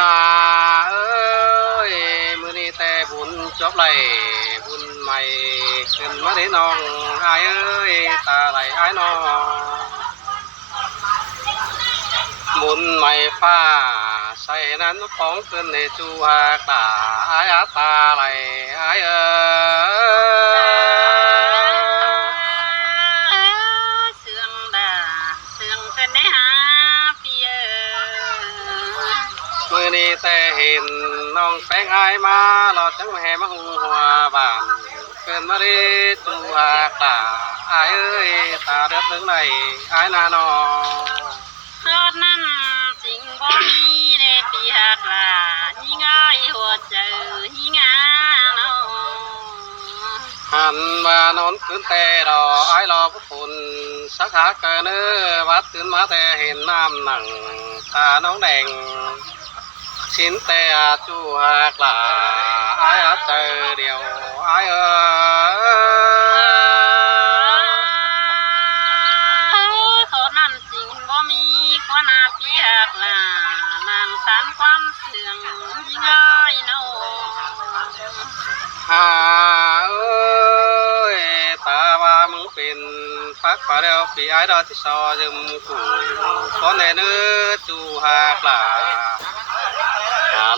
าเอ้ยมื้อนี้แต่บุญจบไหลบุญใหม่ขึ้นมาได้น้องอายเอ้ยตาไหลอายน้องบุญใหม่ฟ้าใส่นั้นของขึ้นในจูหากตาอายตาไหลอายเอ้เสื่องด่าเสื่องเพิ่นได้หาพี่มื้อนี้แต่เห็นน้องแป้งอายมาเราจังแห่มาหูหัวบ้านขึ้นมาได้จูหากตาอายเอ้ยตาเดือดถึงไหลอายนาน้องทอดนั้นจริงบ่มีเด้พี่หักล่ะยิ่งอ้ายหัวใจยิ่งอาเนาะหันมานอนคืนแต่รอไอ้รอพระคุณสักหาเกินเอวัดตื่นมาแต่เห็นน้ำหนังตาน้องแดงชินแต่จูหากลาไอ้เจอเดียวไอ้ทอดนั้นจริงบ่มีกว่านาพี่หักล่ะนางสารความเสื่องยิ่งอ้ายเนาะหาเอ้ยตาว่ามึงเป็นพักป่าเดียวปีไอ้ดอที่ซอยืมกูคนในเนื้อจูหากลา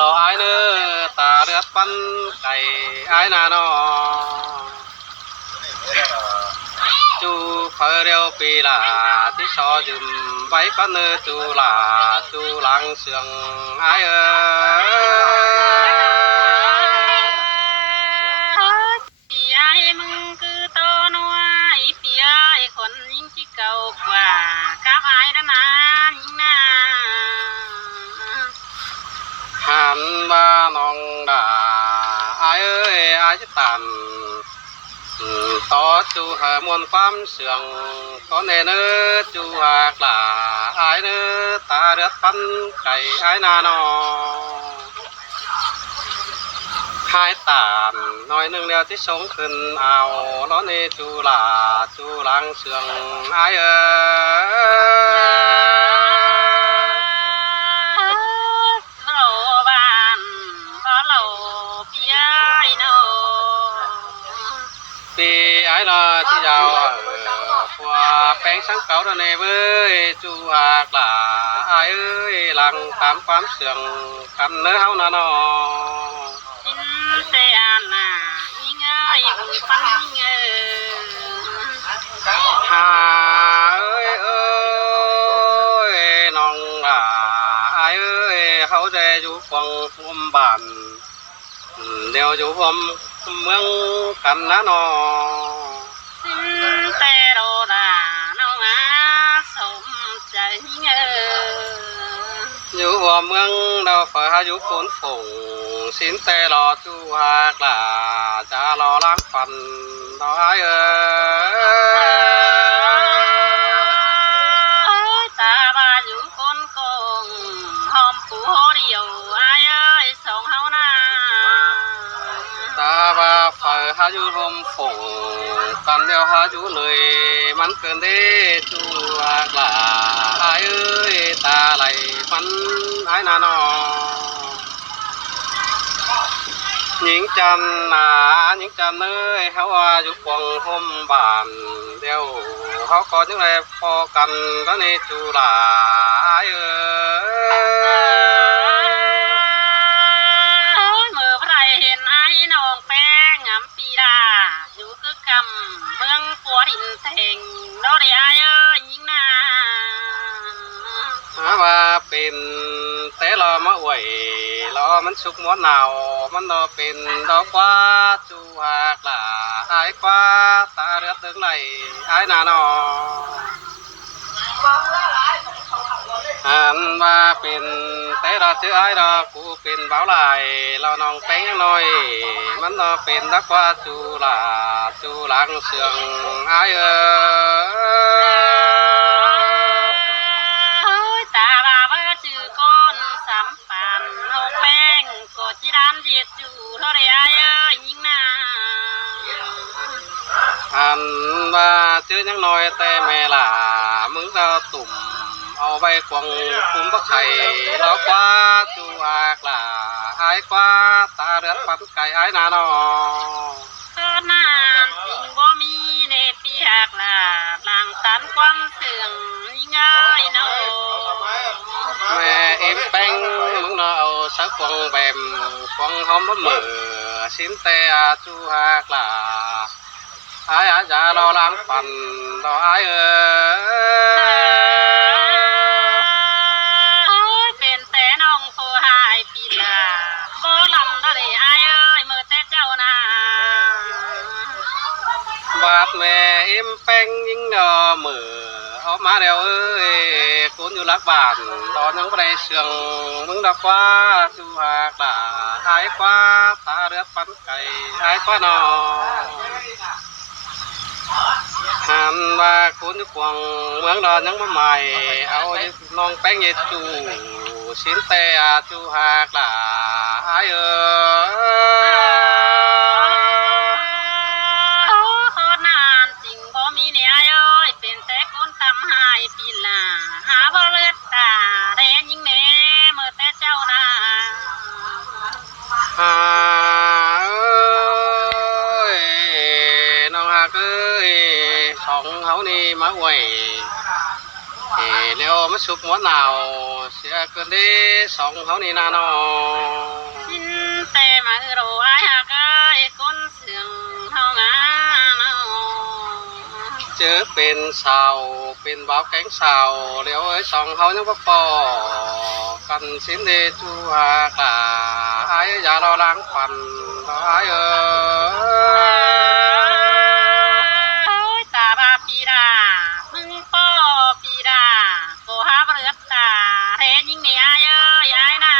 รอไอ้เนื้อตาเลือดปั้นไก่ไอ้นาน้อจูเผอเดียวปีลาที่ซอยืมไว้ก็เนื้อจูลาจูหลังเสียงไอ้พี่ไอ้มึงคือโตน้อยพี่ไอ้คนยิ่งที่เก่ากว่ากับไอ้ด้านนานยิ่งนา หันมาน้องด่าไอ้เอ้ยไอ้จะตันต่อจูหามวลความเสื่องก็เนเนื้อจูหากลาไอ้เนื้อตาเดือดปั้นไก่ไอ้นาน้องหายตามน้อยหนึ่งเดียวที่สงขึ้นเอาล้อในจูลาจูหลังเสื่องไอ้เราบ้านก็เราพี่ไอ้เนาะปีไอ้รอที่ยาวผัวแป้งสังเก่าในเว้ยจูหากลาไอ้เอ้ยหลังตามความเสื่องกันเนื้อเฮานาน้อจินเสียน่ะยิ่งเอ้ยหุ่นปันยิ่งหาเอ้ยเอ้ยน้องไอ้เอ้ยเขาจะอยู่ฟังฟุมบ้านเดี๋ยวอยู่ฟังเมืองกันนะน้อจินเตโรดาน้องอาสมใจยิ่งอยู่ว่าเมืองเราฝ่ายอยู่ฝนฝงสินแต่รอจูหากลาจะรอล้างฟันรอไอ้ตาบาอยู่คนกงหอมปูเดียวไอ้เอ้ยสองเฮานาตาบาฝ่ายอยู่ลมฝงกันเดียวอยู่เลยมันเกินได้จูหากลาไอ้เอ้ยตาไหลมันไอ้นาน้อหญิงจันนาหญิงจันเอ้ยเขาว่าอยู่กวงห่มบานเดียวเขาก็ยังไงพอกันก็ในจุฬาเอ้เมื่อไพรเห็นไอ้น้องแป้งงามปีดาอยู่คือกำเมืองปัวดินแทงโดดไอ้เอ้ยยิ่งนาว่าเป็นแต่รอมาอวยรอมันสุกม้วนหนาวมันรอเป็นดอกว่าจูหากลาไอ้กว่าตาเลือดตึงไหลไอ้นาน้อหันมาเป็นแต่เราเจอไอ้เรากูเป็นเบาไหลเราน้องแป้งยังน้อยมันเราเป็นนักว่าจูลาจูหลังเสื่องไอ้ตาบาเบอจือก้อนสัมปันเฮาแป้งก็จีรานเดียดจูเท่าไรไอ้เอ้ยยิ่งนา หันมาเจอยังน้อยแต่แม่ล่ะมึงเราตุ่ม เอาไปกวางคุ้มบักไข่แล้วกว่าจูอากล่ะอายกว่าตาเดือดปันไก่อายนาน้อง เกิดมาสิ่งบ่มีในเปียกล่ะหลังสันความเสื่องยิ่งง่ายเนาะ แม่เอ็มแป้งมึงเนาะเอาสักควงแบมควงหอมบะเหมือสินแต่จูอากล่ะอายอาจจะรอล้างฟันรออายเป็นแต่น้องผู้หายปีลาบ่ลำได้อายเอ้ยเมื่อแต่เจ้านา บาดแม่เอ็มแป้งยิงเนาะมือเอามาเดี๋ยวเอ้ยคุณอยู่รักบ้านตอนยังไม่ได้เสื่องมึงดอกว่าจูอากล่ะอายกว่าตาเรือปันไก่อายกว่าน้อง หันว่าคุณอยู่กวางเมืองดอนยังมาใหม่เอาน้องแป้งเย็ดจูสินแต่จูหากล่ะอายโคตรนานจริงบ่มีเนี่ยเอ้ยเป็นแต่คนทำให้ปีลาหาบ่เลือดตาแดงยิ่งแน่เมื่อแต่เจ้านา หาเอ้ยน้องหากเอ้ยสองเขานี่มาอวยเร็วมาสุกหัวหนาวเสียเกินได้สองเขานี่นาน้อง สินแต่มาโรอายหากเอ้ยคนเสื่องเฮางาเนาะ เจอเป็นสาวเป็นบ่าวแก๊งสาวเดี๋ยวไอ้สองเขายังบ่พอกันสินเดจูหากล่ะไอ้อย่ารอล้างฟันรอไอ้ตาบาปีดามึงป้อปีดาโกหาเลือดตาแทนยิ่งเนี่ยเอ้ยไอ้นา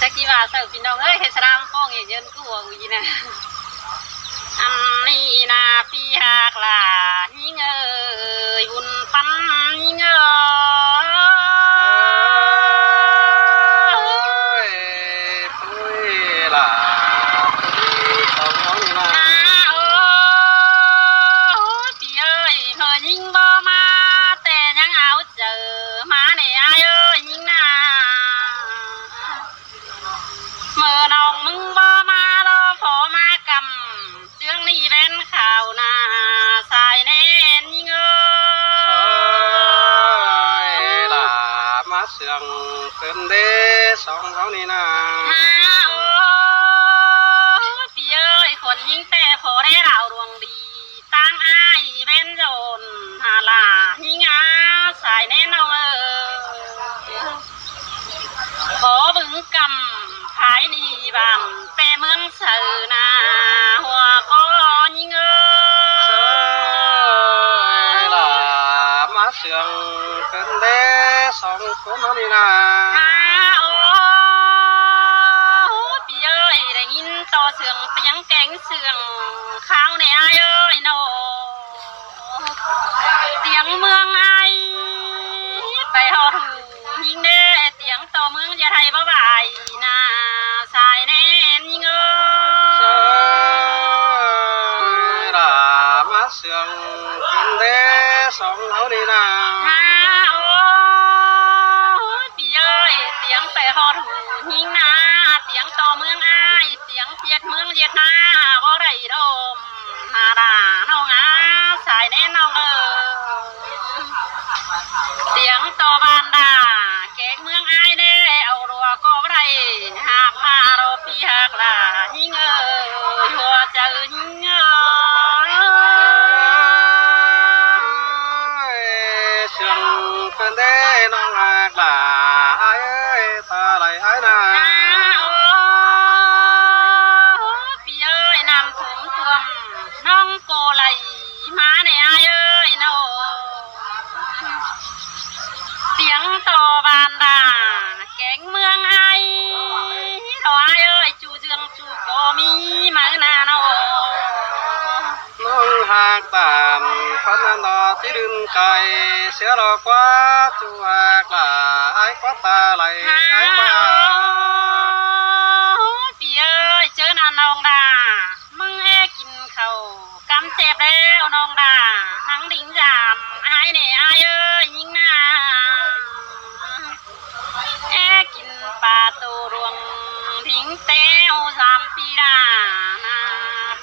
จักกี่ว่าเสิร์ฟพี่น้องเอ้ยเฮ็ดสรามฟ้องเย็นกูว่าอีนะอันนี้นาพี่หากล่ะยิ่งเอ้ยบุญปันยิ่งเอ้ย ปุ้ยล่ะสองเขานี่นะ โอ้พี่เอ้ยเธอยิ่งบ่มาแต่ยังเอาเจอมาเนี่ยอายเอ้ยยิ่งนาเมื่อน้องมึงบ่มารอพอมากำเรื่องนี้เป็นข่าวนาสายแน่นยิ่งเอ้ เอ้ย ย ล่ะมาเสื่องเกินเด้สองเขานี่นะ โอ้พี่เอ้ยคนยิ่งแต่พอได้เราดวงดีตั้งอายเป็นโจรหาลายิ่งอาสายแน่นอนขอบึงกำขายนี่บ้านเปเมืองเสือนาหัวก็ยิ่งเอ้ เอ้ย ย ล่ะมาเสื่องเกินเด้สองคนเขานี่นะ โอ้พี่เอ้ยได้ยินต่อเสียงเปียงแกงเสียงข้าวในอายเอ้ยโนเตียงเมืองไอไปหอดหูยิงเด้เตียงต่อเมืองจะไทยบ่บายนาสายแน่นยิงเอ้ เอ้ ย ย ล่ะมาเสื่องเกินเด้สองเขานี่นะ โอ้พี่เอ้ยเตียงไปหอดหูยิงนาเตียงต่อเมืองไอเตียงเพียดเมืองเย็ดนาบ่ได้ดมนาดาน้องอาสายแน่น้องเอ้ย เสียงต่อบานดาแกงเมืองไอายเด้เอารัวก็ไรหากพาเราพี่หักลายิ่งเอ้ยหัวใจยิ่งเอ้ย เสื่องเกินเด้น้องหากล่ะไอ้เอ้ยตาไหลไอ้นะ โอ้พี่เอ้ยน้ำท่วมท่วมน้องโกไหลมาในไอายเอ้ยโนเสียงต่อบานดาแกงเมืองไอเราไอายเอ้ยจูเจืองจูก็มีมานาโน น้องหากตามพันนอที่ดินไก่เสียหลอกว่าจูหากล่ะไอ้กว่าตาไหลไอ้กว่า พี่เอ้ยเจอหน้าน้องดามึงกินข้าวกำเจ็บ บแล้วน้องด่านังดิ่งจามอายเนี่ยอายเอ้ยยิงนากินปลาตูรวงทิ้งเต้ว3 ปีดานา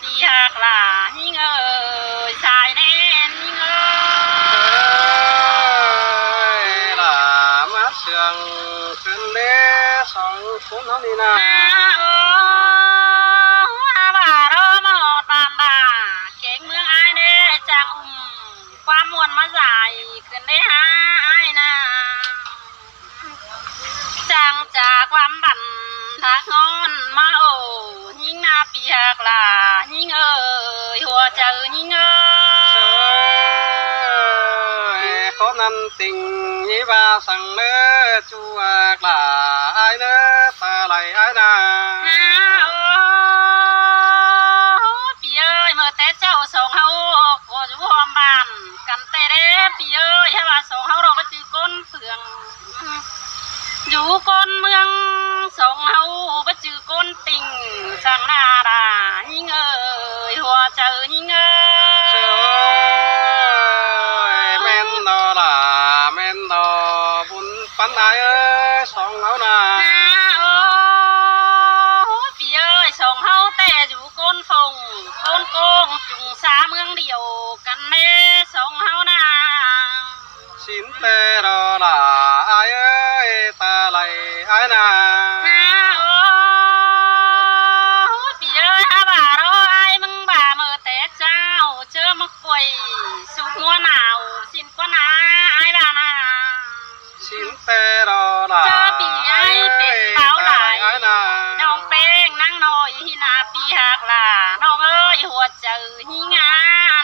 ปีหักลายิงเอ้ยชายแน่นยิงเอ้ย ล่ะมาเสียงขึ้นเด้สองคนเท่านี้นะ โอ้อาบาโรมาหอดบานดาเก่งเมืองอายเด้จังความมวนมาใส่ขึ้นได้หาอายนาจังจากความบันทักงอนมาโอ้ยิงนาปีหักลายิงเอ้ยหัวเจอยิงเอ้ เอ้ยคนนั้นติ่งยี่บาสั่งเนื้อจูกลาไอ้เนื้อตาไหลไอ้นา โอ้ปีเอ้ยเมื่อแต่เจ้าส่งเฮาก็อยู่หอมบ้านกันแต่เด้ปีเอ้ยให้ว่าส่งเฮาเราไปจือก้นเฟืองอยู่ก้นเมืองส่งเฮาไปจือก้นติ่งสั่งนาดายิงเอ้ยหัวเจอยิงเอ้ เอ้ยแม่นดอล่ะแม่นดอบุญปันไอ้เอ้ยสองเอานา โอ้ปีเอ้ยส่งเฮาแต่อยู่ก้นฟงก้นโกงจุงสาเมืองเดียวกันแน่ส่งเฮานา สินเตรอล่ะไอ้เอ้ยตาไหลไอ้นา โอ้ปีเอ้ยฮาบ่ารอไอ้มึงบ่าเมื่อแต่เจ้าเจอมะกวยสุกหัวหนาวสินกว่านาไอ้บ้านา สินเตรอล่ะ เจอปีไอ้เป็นเท้าไหล ไอ้นา น้องเป้งนั่งน้อยหินาปีหักล่ะน้องเอ้ยหัวเจอหิงา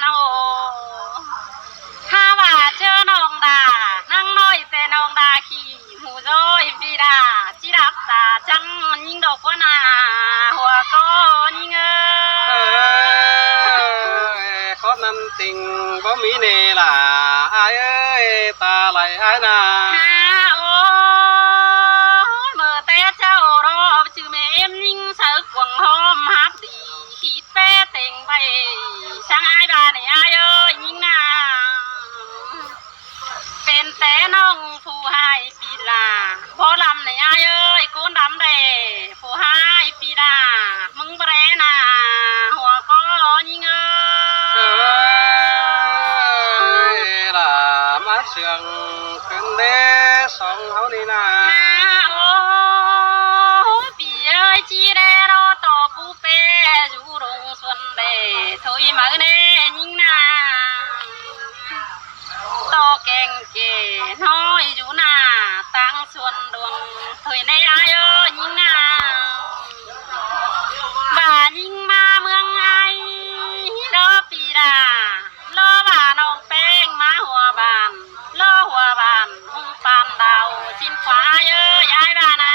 โนถ้าว่าเจอน้องดานั่งน้อยแต่น้องดาขี่หูจ้อยปีดาจิรักตาจังยิงดอกว่านาหัวก็ยิงเเออ้ยคนนั้นติ่งบ่มีเนล่ะไอ้เอ้ยตาไหลไอ้นา โอ้เมื่อแต่เจ้ารอชื่อแม่เอ็มยิงเสือกวงหอมฮับดีขีดแป้เต่งไปช่างอายบาในอายเอ้ยยิงนาเป็นแต่น้องผู้ให้ปีลาพอลำในอายเอ้ยโกนดำเดผู้ให้ปีลามึงเบรนาหัวก็ยิงเเอ้ ย ยล่ะมาเสียงขึ้นเด้สองเฮานี่นะ โอ้ปีเอ้ยจีเรรอต่อปูเป้อยู่โรงส่วนเดถอยมาเน่ยิงนาต่อแกงเก๋น้อยอยู่หน้าตั้งส่วนดวงถอยในอายเอ้ยยิงนาบ่ายิงมาเมืองไอรอปีดารอว่าน้องแป้งมาหัวบานรอหัวบานมุ่งปานดาวชินขวาเอ้ยอายบ้านา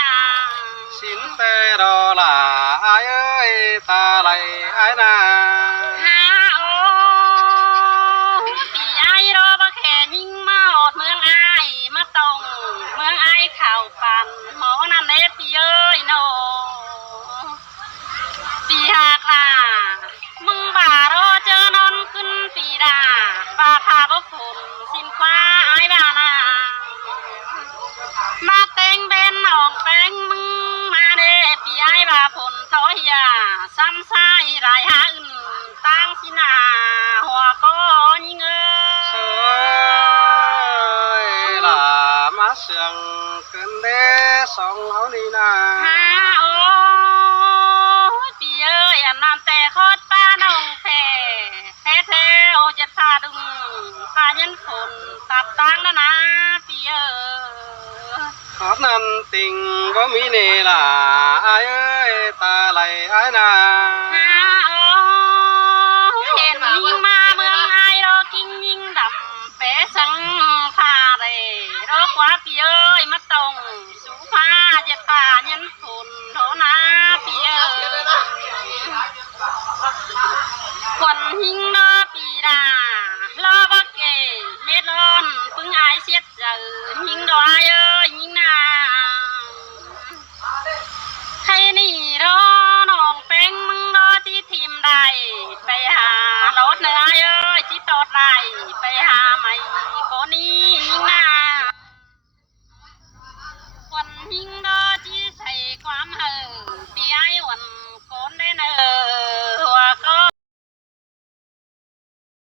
สินเตรอล่ะไอ้เอ้ยตาไหลไอ้นา โอ้ปีไอรอบ่แค่ยิงมาอดเมืองไอมาตรงเมืองไอข่าวปันหมอนั่นเด้ปีเอ้ยโนปีหักล่ะมึงบ่ารอเจอนอนขึ้นปีดาป่าพาบ่ฝนสินฟ้าไอ้บ้านามาเต็งเบนหนองแป้งมึงมาเด้ปีไอ้บ่าฝนถอยยาซ้ำซ้ายหลายหาอื่นตั้งสินาหัวก็ยิงเอ้ เอ้ยล่ะมาเสียงขึ้นเด้สองเฮานี่นะ โอ้ปีเอ้ยอันนั้นแต่คอดป้าน้องแผ่แท้แท้โอจะพาดึงพายันฝนตับตังแล้วนะปีเอ้ย คนนั้นติ่งบ่มีเนล่ะไอ้เอ้ยตาไหลไอ้นา เห็นยิงมาเมืองไอรอกิ้งยิงดำเป๋สังพาเรรอกว่าปีเอ้ยมาตรงสูพาเจ็ดป่ายันฝนโถนาปีเอ้ยคนหิงรอปีดารอบักเกเม็ดร้อนปึงไอเสียดเจอหิงรอไอเอ้ยหิงนาใครนี่รอน้องแป้งมึงรอที่ทีมใดไปหารถเหนือเอ้ ไปหาไม่